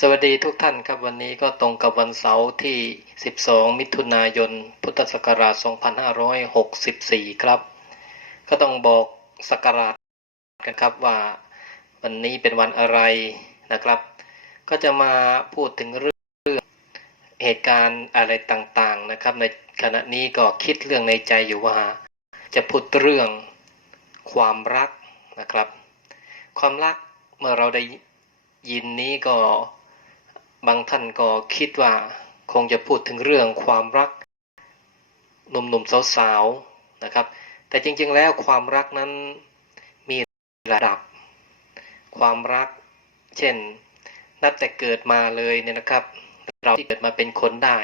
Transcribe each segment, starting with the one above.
สวัสดีทุกท่านครับวันนี้ก็ตรงกับวันเสาร์ที่ 12 มิถุนายน พุทธศักราช 2564 ครับ ก็ต้องบอกศักราชกันครับว่าวันนี้เป็นวันอะไรนะครับ ก็จะมาพูดถึงเรื่องเหตุการณ์อะไรต่างๆนะครับ ในขณะนี้ก็คิดเรื่องในใจอยู่ว่า จะพูดเรื่องความรักนะครับ ความรักเมื่อเราได้ยินนี้ก็ บางท่านก็คิดว่าคงจะพูดถึงเรื่องความรักหนุ่มๆสาวๆนะครับ แต่จริงๆแล้วความรักนั้นมีระดับ ความรัก เช่น นับแต่เกิดมาเลยเนี่ยนะครับ เราที่เกิดมาเป็นคนได้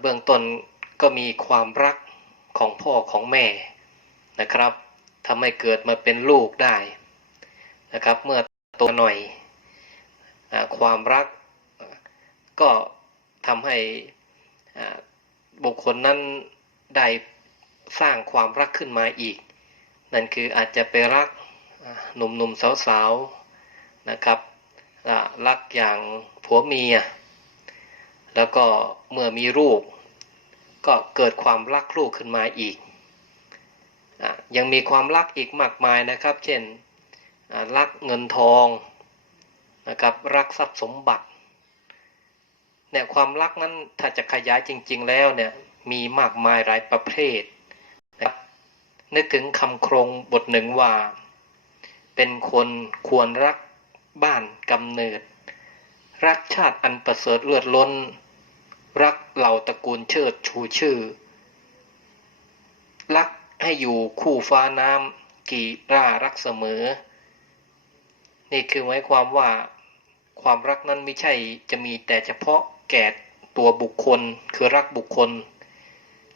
เบื้องต้นก็มีความรักของพ่อของแม่นะครับทำให้เกิดมาเป็นลูกได้นะครับ เมื่อโตหน่อย ความรัก ก็ทำให้บุคคลนั้นได้สร้างความรักขึ้นมาอีก นั่นคืออาจจะไปรักหนุ่มๆสาวๆนะครับรักอย่างผัวเมีย แล้วก็เมื่อมีลูกก็เกิดความรักลูกขึ้นมาอีกอยังมีความรักอีกมากมายนะครับ เช่นรักเงินทองนะครับรักทรัพย์สมบัติ เนี่ยความรักนั้นถ้าจะขยายจริง ๆ แล้วเนี่ยมีมากมายหลายประเภทนะครับนึกถึงคำโครงบทหนึ่งว่า เป็นคนควรรักบ้านกำเนิด รักชาติอันประเสริฐเลือดล้น รักเหล่าตระกูลเชิดชูชื่อ รักให้อยู่คู่ฟ้าน้ำกี่ร่ารักเสมอ นี่คือหมายความว่าความรักนั้นไม่ใช่จะมีแต่เฉพาะ แก่ตัวบุคคลคือรักบุคคล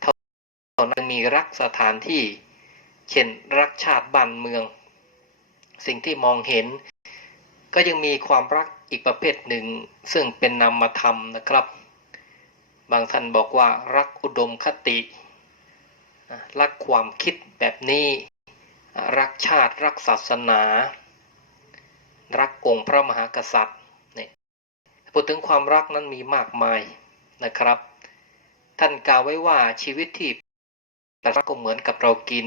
เท่านั้นมีรักสถานที่ เช่นรักชาติบ้านเมือง สิ่งที่มองเห็น ก็ยังมีความรักอีกประเภทหนึ่ง ซึ่งเป็นนามธรรมนะครับ บางท่านบอกว่ารักอุดมคติ รักความคิดแบบนี้ รักชาติรักศาสนา รักองค์พระมหากษัตริย์ พูดถึงความรักนั้นมีมากมายนะครับ ท่านกล่าวไว้ว่าชีวิตที่รักก็เหมือนกับเรากิน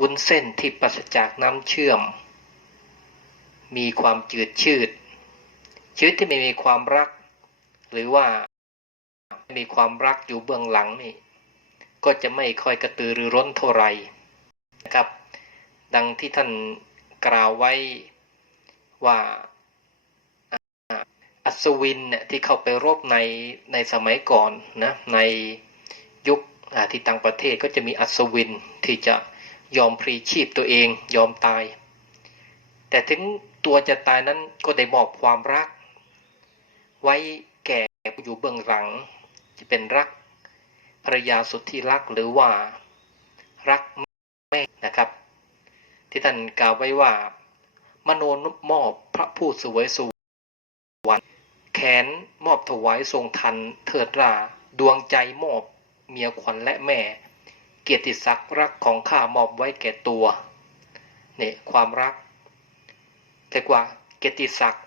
วุ้นเส้นที่ปราศจากน้ำเชื่อม มีความจืดชืด ชีวิตที่ไม่มีความรัก หรือว่ามีความรักอยู่เบื้องหลังนี่ ก็จะไม่ค่อยกระตือรือร้นเท่าไหร่นะครับ ดังที่ท่านกล่าวไว้ว่า อัศวินเนี่ยที่เข้าไปรบในในสมัยก่อนนะในยุคที่ต่างประเทศก็จะมีอัศวินที่จะยอมพลีชีพตัวเองยอมตาย แต่ถึงตัวจะตายนั้นก็ได้มอบความรัก ไว้แก่ผู้อยู่เบื้องหลัง จะเป็นรักภรรยาสุดที่รักหรือว่ารักแม่นะครับ ที่ท่านกล่าวไว้ว่ามโนมอบพระผู้สวยสวรรค์ แขนมอบถวายทรงทันเถิดรา ดวงใจมอบเมียขวัญและแม่ เกียรติศักดิ์รักของข้ามอบไว้แก่ตัวเนี่ยความรักแต่กว่าเกียรติศักดิ์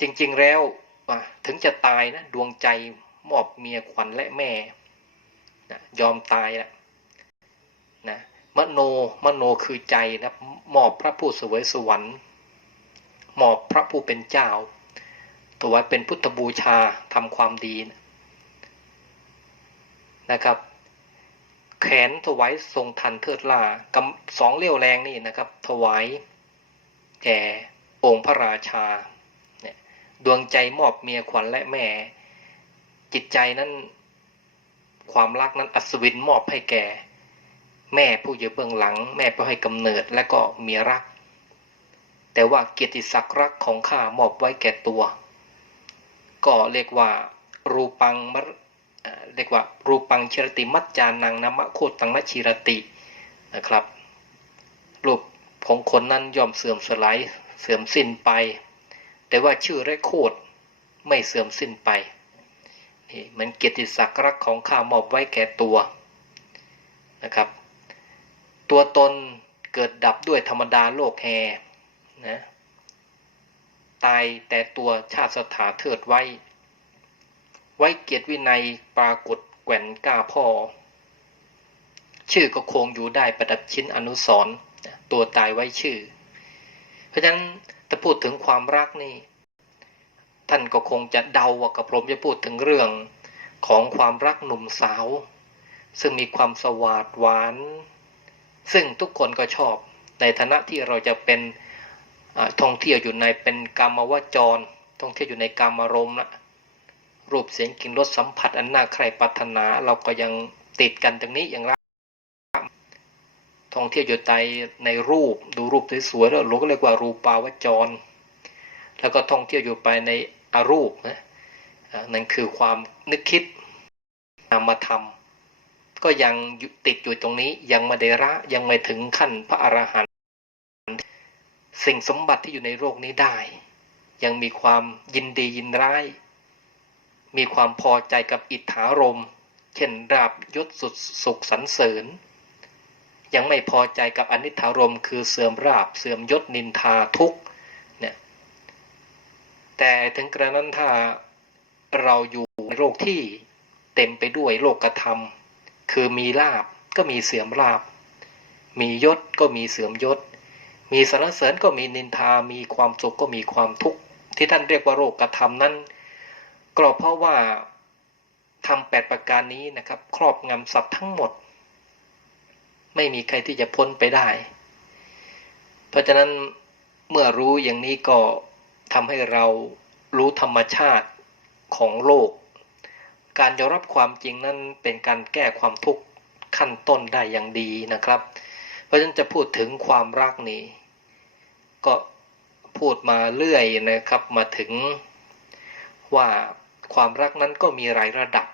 จริงๆแล้วถึงจะตายนะดวงใจมอบเมียขวัญและแม่นะยอมตายนะนะมโนมโนคือใจนะมอบพระผู้เสวยสวรรค์ มอบพระผู้เป็นเจ้า ถวายเป็นพุทธบูชาทำความดีนะนะครับ แขนถวายทรงทันเทิดล่ากำสองเลี้ยวแรงนี่นะครับ ถวายแก่องค์พระราชาเนี่ยดวงใจมอบเมียขวัญและแม่ จิตใจนั้นความรักนั้นอัศวินมอบให้แก่ แม่ผู้อยู่เบื้องหลัง แม่ผู้ให้กำเนิดและก็เมียรัก แต่ว่าเกียรติศักดิ์รักของข้ามอบไว้แก่ตัว ก็เรียกว่ารูปังมเรียกว่ารูปังชิรติมัจจานังนามะโคตังมชิรตินะครับรูปของคนนั้นย่อมเสื่อมสลายเสื่อมสิ้นไป แต่ว่าชื่อและโคดไม่เสื่อมสิ้นไปนี่มันเกียรติศักดิ์รักของข้ามอบไว้แก่ตัวนะครับ ตัวตนเกิดดับด้วยธรรมดาโลกแห่นะ ตายแต่ตัวชาติสถาเทิดไว้ ไว้เกียรติวินัยปรากฏแก่นกล้าพ่อ ชื่อก็คงอยู่ได้ประดับชิ้นอนุสร์ตัวตายไว้ชื่อ เพราะฉะนั้นถ้าพูดถึงความรักนี่ ท่านก็คงจะเดาว่ากับผมจะพูดถึงเรื่องของความรักหนุ่มสาว ซึ่งมีความสวาดหวาน ซึ่งทุกคนก็ชอบในฐานะที่เราจะเป็น ท่องเที่ยวอยู่ในเป็นกรรมวจร ท่องเที่ยวอยู่ในกรรมารมณ์ละรูปเสียงกลิ่นรสสัมผัสอันน่าใครปรารถนา เราก็ยังติดกันตรงนี้อย่างไรท่องเที่ยวอยู่ในในรูปดูรูปสวยๆแล้วเราก็เรียกว่ารูปาวจร แล้วก็ท่องเที่ยวอยู่ไปในอรูปนะนั่นคือความนึกคิดนามธรรมก็ยังติดอยู่ตรงนี้ยังไม่ได้ละยังไม่ถึงขั้นพระอรหันต สิ่งสมบัติที่อยู่ในโลกนี้ได้ ยังมีความยินดียินร้าย มีความพอใจกับอิทธารม เช่นราบยศสุดสุขสรรเสริญ ยังไม่พอใจกับอนิถารมคือเสื่อมราบเสื่อมยศนินทาทุกเนี่ยแต่ถึงกระนั้นถ้าเราอยู่ในโลกที่เต็มไปด้วยโลกธรรม คือมีลาบก็มีเสื่อมลาบ มียศก็มีเสื่อมยศ มีสรรเสริญก็มีนินทา มีความสุขก็มีความทุกข์ที่ท่านเรียกว่าโลกธรรมนั้นก็เพราะว่าทำแปดประการนี้นะครับ ครอบงำสัตว์ทั้งหมด ไม่มีใครที่จะพ้นไปได้ เพราะฉะนั้นเมื่อรู้อย่างนี้ก็ทำให้เรารู้ธรรมชาติของโลก การยอมรับความจริงนั้นเป็นการแก้ความทุกข์ขั้นต้นได้อย่างดีนะครับ เพราะฉะนั้นจะพูดถึงความรักนี้ ก็พูดมาเรื่อยนะครับมาถึงว่าความรักนั้นก็มีหลายระดับ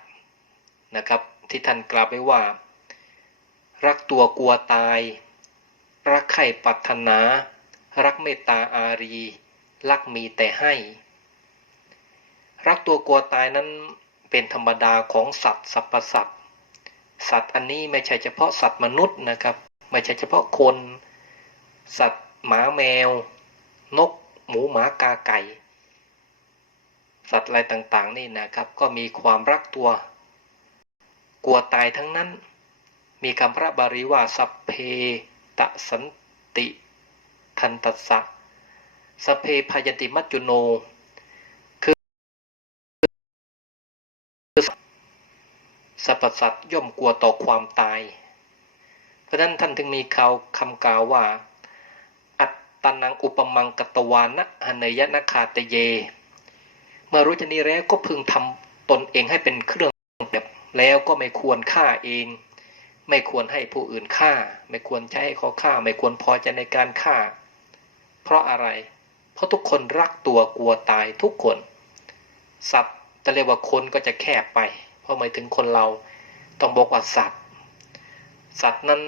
นะครับ ที่ท่านกล่าวไว้ว่า รักตัวกลัวตาย รักใคร่ปรารถนา รักเมตตาอารี รักมีแต่ให้ รักตัวกลัวตายนั้นเป็นธรรมดาของสัตว์สรรพสัตว์สัตว์อันนี้ไม่ใช่เฉพาะสัตว์มนุษย์นะครับ ไม่ใช่เฉพาะคน สัตว์ หมาแมว นก หมูหมากาไก่ สัตว์อะไรต่างๆ นี่นะครับ ก็มีความรักตัว กลัวตายทั้งนั้น มีคำพระบาลีว่าสัพเพตสันติ ทันตสสะสัพเพพยติมัจจุโนสรรพสัตว์ย่อมกลัวต่อความตาย เพราะนั้นท่านถึงมีข่าวคำกล่าวว่า ตตนังอุปมังกตวานะหเนยนาคาตเย เมื่อรู้ชนี้แล้วก็พึงทำตนเองให้เป็นเครื่องแบบแล้วก็ไม่ควรฆ่าเอง ไม่ควรให้ผู้อื่นฆ่า ไม่ควรใช้ให้เขาฆ่า ไม่ควรพอใจในการฆ่า เพราะอะไร เพราะทุกคนรักตัวกลัวตายทุกคน สัตว์จะเรียกว่าคนก็จะแคบไป เพราะหมายถึงคนเราต้องบอกว่าสัตว์ สัตว์นั้น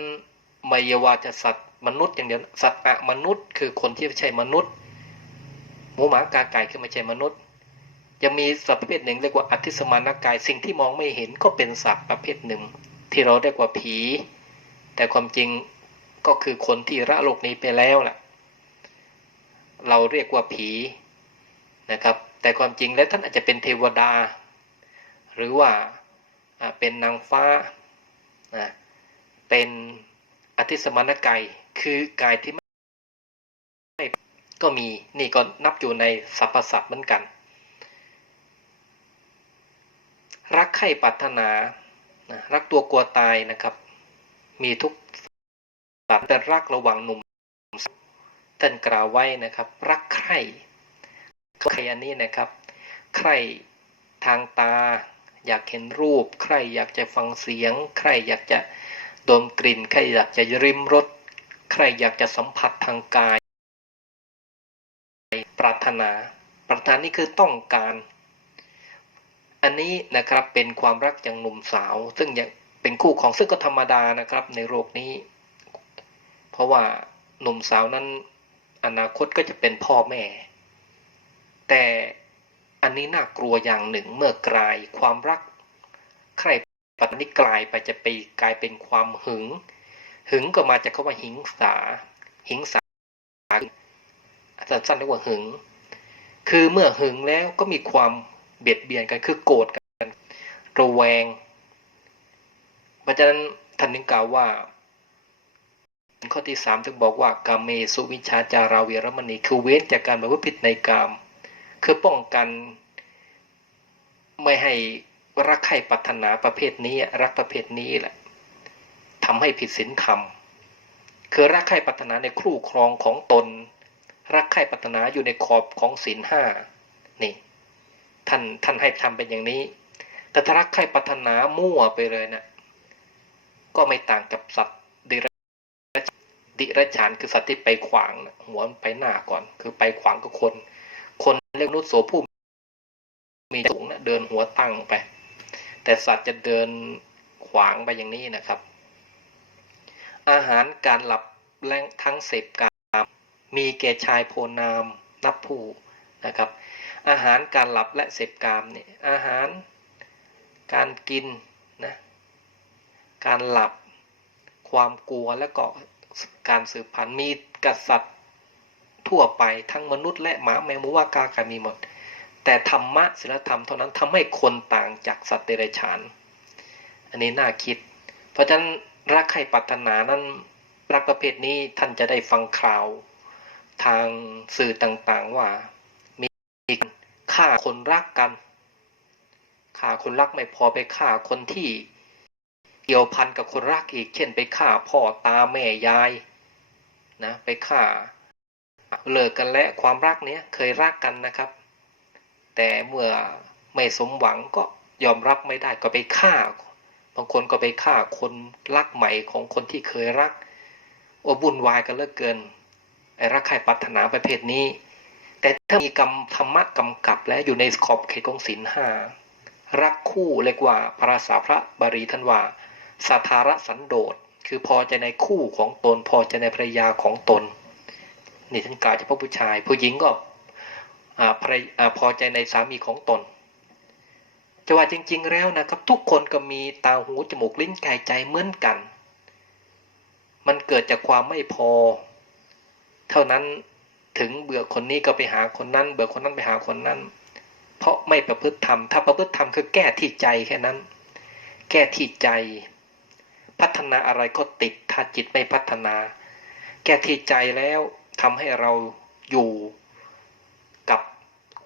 ไม่ว่าจะสัตว์ มนุษย์อย่างเดียวสัตว์อะมนุษย์ คือคนที่ไม่ใช่มนุษย์หมูหมากาไก่คือไม่ใช่มนุษย์ ยังมีสัตว์ประเภทหนึ่งเรียกว่าอธิสมานกายสิ่งที่มองไม่เห็นก็เป็นสัตว์ประเภทหนึ่ง ที่เราเรียกว่าผี แต่ความจริงก็คือคนที่ละโลกนี้ไปแล้วแหละเราเรียกว่าผีนะครับ แต่ความจริงแล้วท่านอาจจะเป็นเทวดา หรือว่าเป็นนางฟ้านะเป็น อธิสมานกายคือกายที่ไม่ก็มีนี่ก็นับอยู่ในสรรพสัตว์เหมือนกัน รักใคร่ปรารถนานะรักตัวกลัวตายนะครับ มีทุกสัตว์แต่รักระหว่างหนุ่มท่านกล่าวไว้นะครับ รักใคร่ใครอันนี้นะครับ ใครทางตา อยากเห็นรูป ใครอยากจะฟังเสียง ใครอยากจะ ดมกลิ่นใครอยากจะริมรสใครอยากจะสัมผัสทางกาย ปรารถนา ปรารถนานี่คือต้องการ อันนี้นะครับเป็นความรักอย่างหนุ่มสาว ซึ่งยังเป็นคู่ของซึ่งก็ธรรมดานะครับในโลกนี้ เพราะว่าหนุ่มสาวนั้นอนาคตก็จะเป็นพ่อแม่ แต่อันนี้น่ากลัวอย่างหนึ่งเมื่อกลายความรักใคร ปัจจุบันนี้กลายไปจะไปกลายเป็นความหึง หึงก็มาจากคาว่าหิงสา หิงสาสั้นๆเรียกว่าหึง คือเมื่อหึงแล้วก็มีความเบียดเบียนกันคือโกรธกันระแวง เพราะฉะนั้นท่านนึงกล่าวว่า ข้อที่สามถึงบอกว่ากาเมสุวิชชาจาราเวรมณีคือเว้นจากการประพฤติผิดในกาม คือป้องกันไม่ให้ รักใคร่ปรารถนาประเภทนี้ รักประเภทนี้แหละทำให้ผิดศีลธรรมคือรักใคร่ปรารถนาในครู่ครองของตน รักใคร่ปรารถนาอยู่ในขอบของศีลห้านี่ ท่านท่านให้ทำเป็นอย่างนี้แต่ถ้ารักใคร่ปรารถนามั่วไปเลยนะก็ไม่ต่างกับสัตว์ดิรดิรชานคือสัตว์ที่ไปขวางนะหัวมันไปหน้าก่อน คือไปขวางกับคน คนเรียกนุสโสผู้มีสูงนะเดินหัวตั้งไป แต่สัตว์จะเดินขวางไปอย่างนี้นะครับ อาหารการหลับแรงทั้งเสพกามมีแก่ชายโพนาม นับผู้นะครับ อาหารการหลับและเสพกามเนี่ยอาหารการกินนะการหลับความกลัวและก็การสืบพันธุ์มีกษัตริย์ทั่วไปทั้งมนุษย์และหมาแมวมูว่ากากามีหมด แต่ธรรมะศีลธรรมเท่านั้นทำให้คนต่างจากสัตว์เดรัจฉาน อันนี้น่าคิด เพราะฉะนั้นรักใครปรารถนานั้นรักประเภทนี้ท่านจะได้ฟังข่าว ทางสื่อต่างๆว่า มีฆ่าคนรักกันฆ่าคนรักไม่พอไปฆ่าคนที่เกี่ยวพันกับคนรักอีก เช่นไปฆ่าพ่อตาแม่ยายนะไปฆ่าเลิกกันและความรักเนี้ยเคยรักกันนะครับ แต่เมื่อไม่สมหวังก็ยอมรับไม่ได้ก็ไปฆ่า บางคนก็ไปฆ่าคนรักใหม่ของคนที่เคยรัก โอ้บุญวายกันเลือเกินไอ้รักใครปรารถนาประเภทนี้ แต่ถ้ามีกรรมธรรมะกำกับและอยู่ในขอบเขตของศีลห้ารักคู่เรียกว่าพระราษาพระบารีท่านว่าสัทธาระสันโดษคือพอใจในคู่ของตน พอใจในภรรยาของตน นี่ท่านกล่าวเฉพาะผู้ชาย ผู้หญิงก็ อพอใจในสามีของตนจะว่าจริง ๆ แล้วนะครับ ทุกคนก็มีตาหูจมูกลิ้นกายใจเหมือนกัน มันเกิดจากความไม่พอ เท่านั้นถึงเบื่อคนนี้ก็ไปหาคนนั้น เบื่อคนนั้นไปหาคนนั้น เพราะไม่ประพฤติธรรม ถ้าประพฤติธรรมคือแก้ที่ใจแค่นั้น แก้ที่ใจ พัฒนาอะไรก็ติดถ้าจิตไม่พัฒนา แก้ที่ใจแล้วทำให้เราอยู่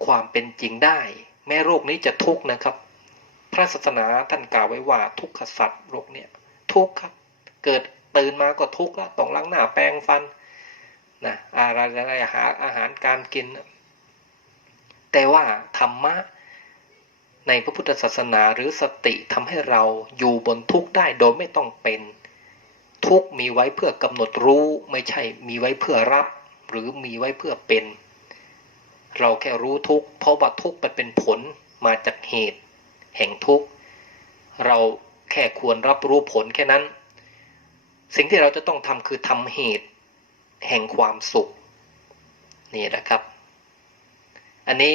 ความเป็นจริงได้ แม้โรคนี้จะทุกข์นะครับ พระศาสนาท่านกล่าวไว้ว่าทุกขสัตว์โรคเนี่ยทุกข์ครับ เกิดตื่นมาก็ทุกข์แล้วต้องล้างหน้าแปรงฟันนะอะไรอะไรหาอาหารการกิน แต่ว่าธรรมะในพระพุทธศาสนาหรือสติทำให้เราอยู่บนทุกข์ได้โดยไม่ต้องเป็น ทุกข์มีไว้เพื่อกำหนดรู้ไม่ใช่มีไว้เพื่อรับ หรือมีไว้เพื่อเป็น เราแค่รู้ทุกข์เพราะว่าทุกข์มันเป็นผลมาจากเหตุ แห่งทุกข์เราแค่ควรรับรู้ผลแค่นั้น สิ่งที่เราจะต้องทำคือทำเหตุ แห่งความสุขนี่แหละครับ อันนี้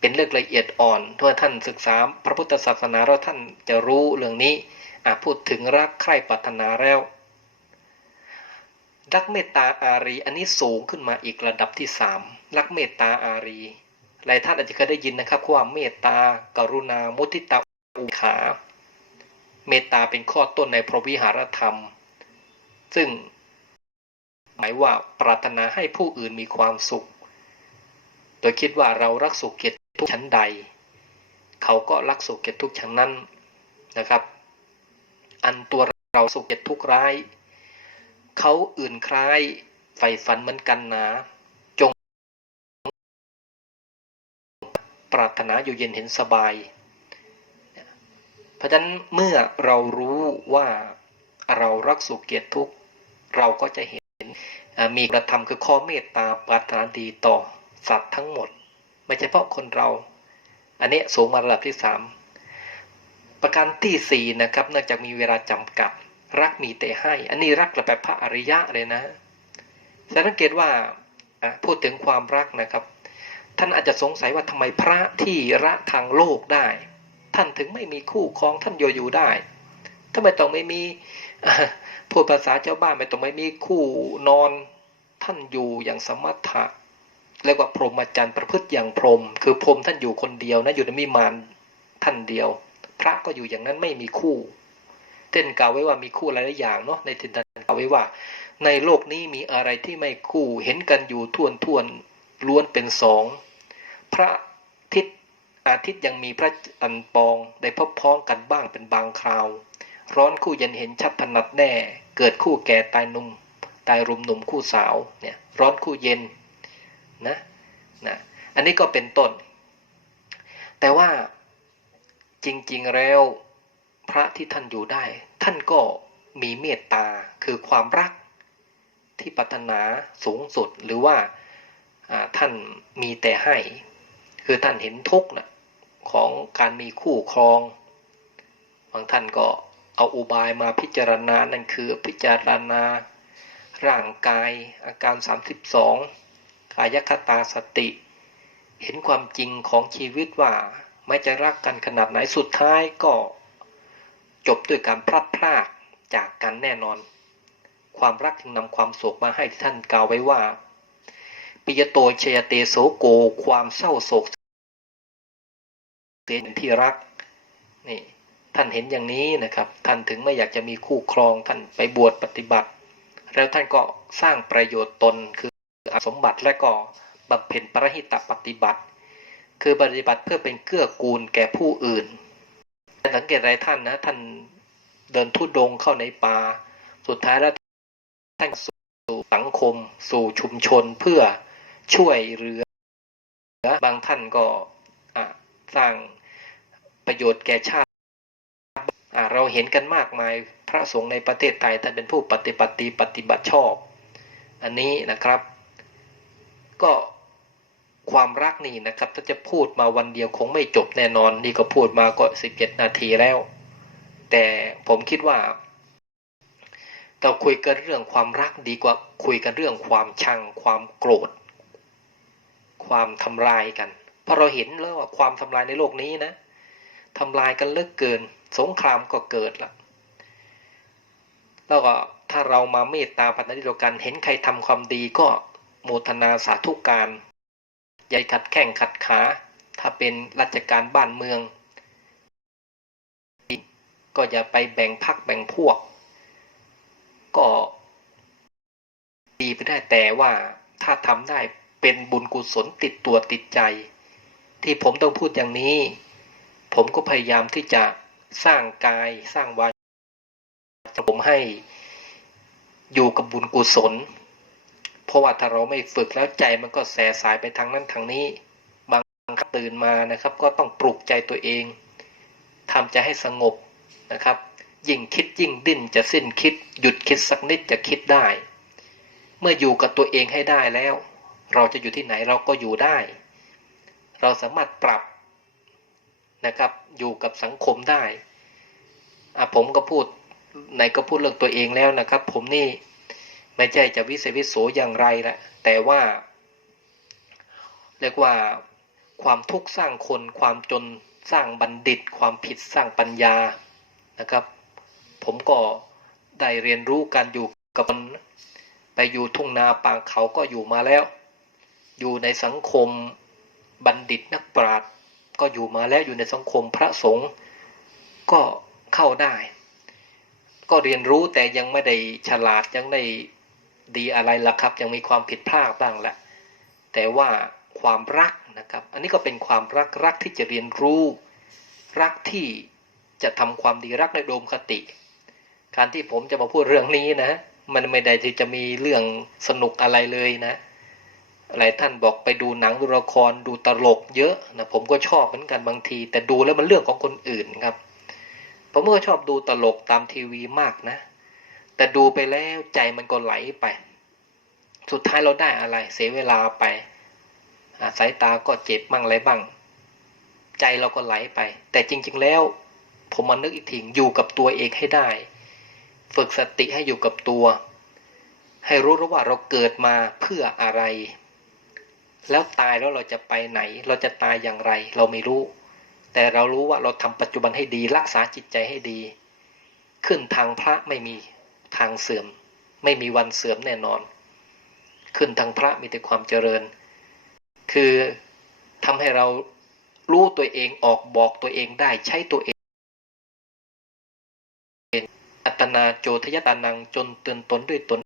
เป็นเรื่องละเอียดอ่อนถ้าท่านศึกษาพระพุทธศาสนาแล้วท่านจะรู้เรื่องนี้พูดถึงรักใคร่ปรารถนาแล้วรักเมตตาอารีอันนี้สูงขึ้นมาอีกระดับที่สาม รักเมตตาอารี หลายท่านอาจจะเคยได้ยินนะครับว่าเมตตา กรุณา มุทิตาอุขา เมตตาเป็นข้อต้นในพระวิหารธรรม ซึ่ง หมายว่าปรารถนาให้ผู้อื่นมีความสุข โดยคิดว่าเรารักสุขเกียรติทุกชั้นใด เขาก็รักสุขเกียรติทุกชั้นนั้นนะครับ อันตัวเราสุขเกียรติทุกร้าย เขาอื่นคล้ายใฝ่ฝันเหมือนกันนะ ปรารถนาอยู่เย็นเห็นสบาย เพราะฉะนั้นเมื่อเรารู้ว่าเรารักสุขเกียรติทุกข์เราก็จะเห็นมีกระทำคือข้อเมตตาปรารถนาดีต่อสัตว์ทั้งหมด ไม่เฉพาะคนเรา อันนี้สูงมาระดับที่สามประการที่สี่นะครับเนื่องจากมีเวลาจำกัดรักมีแต่ให้ อันนี้รักแบบพระอริยะเลยนะสังเกตว่าพูดถึงความรักนะครับ ท่านอาจจะสงสัยว่าทำไมพระที่รักทางโลกได้ ท่านถึงไม่มีคู่ครองท่านโยอยู่ได้ทำไมต้องไม่มีพูดภาษาเจ้าบ้านไม่ต้องไม่มีคู่นอน ท่านอยู่อย่างสมถะเรียกว่าพรหมจรรย์ประพฤติอย่างพรหมคือพรหมท่านอยู่คนเดียวนะอยู่ในมิมานท่านเดียว พระก็อยู่อย่างนั้นไม่มีคู่ เต้นกล่าวไว้ว่ามีคู่หลายอย่างเนาะในทินทันกล่าวไว้ว่า ในโลกนี้มีอะไรที่ไม่คู่เห็นกันอยู่ท่วนท่วน ล้วนเป็นสอง พระทิศอาทิตย์ยังมีพระจันทร์ปองได้พบพ้องกันบ้างเป็นบางคราว ร้อนคู่เย็นเห็นชัดถนัดแน่ เกิดคู่แก่ตายหนุ่มตายรุมหนุ่มคู่สาวเนี่ยร้อนคู่เย็นนะนะอันนี้ก็เป็นต้น แต่ว่าจริงๆแล้วพระที่ท่านอยู่ได้ ท่านก็มีเมตตาคือความรักที่ปรารถนาสูงสุดหรือว่า ท่านมีแต่ให้ คือท่านเห็นทุกข์นะของการมีคู่ครอง บางท่านก็เอาอุบายมาพิจารณา นั่นคือพิจารณา ร่างกายอาการ 32 กายคตาสติ เห็นความจริงของชีวิตว่าไม่จะรักกันขนาดไหนสุดท้ายก็จบด้วยการพลัดพรากจากกันแน่นอน ความรักจึงนำความโศกมาให้ที่ท่านกล่าวไว้ว่า ปิยโตชยเตโสโก ความเศร้าโศกเสียที่รักนี่ท่านเห็นอย่างนี้นะครับ ท่านถึงไม่อยากจะมีคู่ครองท่านไปบวชปฏิบัติ แล้วท่านก็สร้างประโยชน์ตนคืออสมบัติและก็บำเพ็ญปรหิตปฏิบัติ คือปฏิบัติเพื่อเป็นเกื้อกูลแก่ผู้อื่นสังเกตอะไรท่านนะท่านเดินทุดงเข้าในป่าสุดท้ายแล้วท่านสู่สังคม สู่ชุมชนเพื่อ ช่วยเหลือบางท่านก็สร้างประโยชน์แก่ชาติเราเห็นกันมากมายพระสงฆ์ในประเทศไทยท่านเป็นผู้ปฏิบัติปฏิบัติชอบ อันนี้นะครับ ก็ความรักนี่นะครับ ถ้าจะพูดมาวันเดียวคงไม่จบแน่นอน นี่ก็พูดมาก็สิบเจ็ดนาทีแล้ว แต่ผมคิดว่า เราคุยกันเรื่องความรักดีกว่าคุยกันเรื่องความชังความโกรธ ความทำลายกัน เพราะเราเห็นแล้วว่าความทำลายในโลกนี้นะทำลายกันเลิกเกิน สงครามก็เกิดละแล้วก็ถ้าเรามาเมตตาปัญญาเดียวกัน เห็นใครทำความดีก็โมทนาสาธุการอย่าขัดแข้งขัดขา ถ้าเป็นราชการบ้านเมือง ก็อย่าไปแบ่งพักแบ่งพวก ก็ดีไปได้แต่ว่าถ้าทำได้ เป็นบุญกุศลติดตัวติดใจ ที่ผมต้องพูดอย่างนี้ ผมก็พยายามที่จะสร้างกายสร้างวาจาผมให้อยู่กับบุญกุศล เพราะว่าถ้าเราไม่ฝึกแล้วใจมันก็แสสายไปทางนั้นทางนี้ บางครั้งตื่นมานะครับ ก็ต้องปลุกใจตัวเองทำใจให้สงบนะครับ ยิ่งคิดยิ่งดิ้นจะสิ้นคิด หยุดคิดสักนิดจะคิดได้ เมื่ออยู่กับตัวเองให้ได้แล้ว เราจะอยู่ที่ไหนเราก็อยู่ได้ เราสามารถปรับนะครับ อยู่กับสังคมได้อะผมก็พูดในก็พูดเรื่องตัวเองแล้วนะครับ ผมนี่ไม่ใช่จะวิเศษวิโสอย่างไรละแต่ว่า เรียกว่าความทุกข์สร้างคน ความจนสร้างบัณฑิต ความผิดสร้างปัญญานะครับ ผมก็ได้เรียนรู้การอยู่กับมันไปอยู่ทุ่งนาปางเขาก็อยู่มาแล้ว อยู่ในสังคมบัณฑิตนักปราชญ์ก็อยู่มาแล้วอยู่ในสังคมพระสงฆ์ก็เข้าได้ ก็เรียนรู้แต่ยังไม่ได้ฉลาดยังได้ดีอะไรล่ะครับ ยังมีความผิดพลาดบ้างแหละแต่ว่าความรักนะครับ อันนี้ก็เป็นความรักรักที่จะเรียนรู้ รักที่จะทำความดีรักในโดมคติ การที่ผมจะมาพูดเรื่องนี้นะ มันไม่ได้ที่จะมีเรื่องสนุกอะไรเลยนะ หลายท่านบอกไปดูหนังดูละครดูตลกเยอะนะผมก็ชอบเหมือนกันบางที แต่ดูแล้วมันเรื่องของคนอื่นครับผมก็ชอบดูตลกตามทีวีมากนะ แต่ดูไปแล้วใจมันก็ไหลไป สุดท้ายเราได้อะไร เสียเวลาไปสายตาก็เจ็บบ้างอะไรบ้าง ใจเราก็ไหลไป แต่จริง ๆแล้ว ผมมานึกอีกทีอยู่กับตัวเองให้ได้ ฝึกสติให้อยู่กับตัว ให้รู้ว่าเราเกิดมาเพื่ออะไร แล้วตายแล้วเราจะไปไหน เราจะตายอย่างไร เราไม่รู้ แต่เรารู้ว่าเราทำปัจจุบันให้ดี รักษาจิตใจให้ดี ขึ้นทางพระไม่มีทางเสื่อม ไม่มีวันเสื่อมแน่นอน ขึ้นทางพระมีแต่ความเจริญ คือทำให้เรารู้ตัวเองออกบอกตัวเองได้ใช้ตัวเอง อัตนาโจทยตานังจนเตือนตนด้วยตน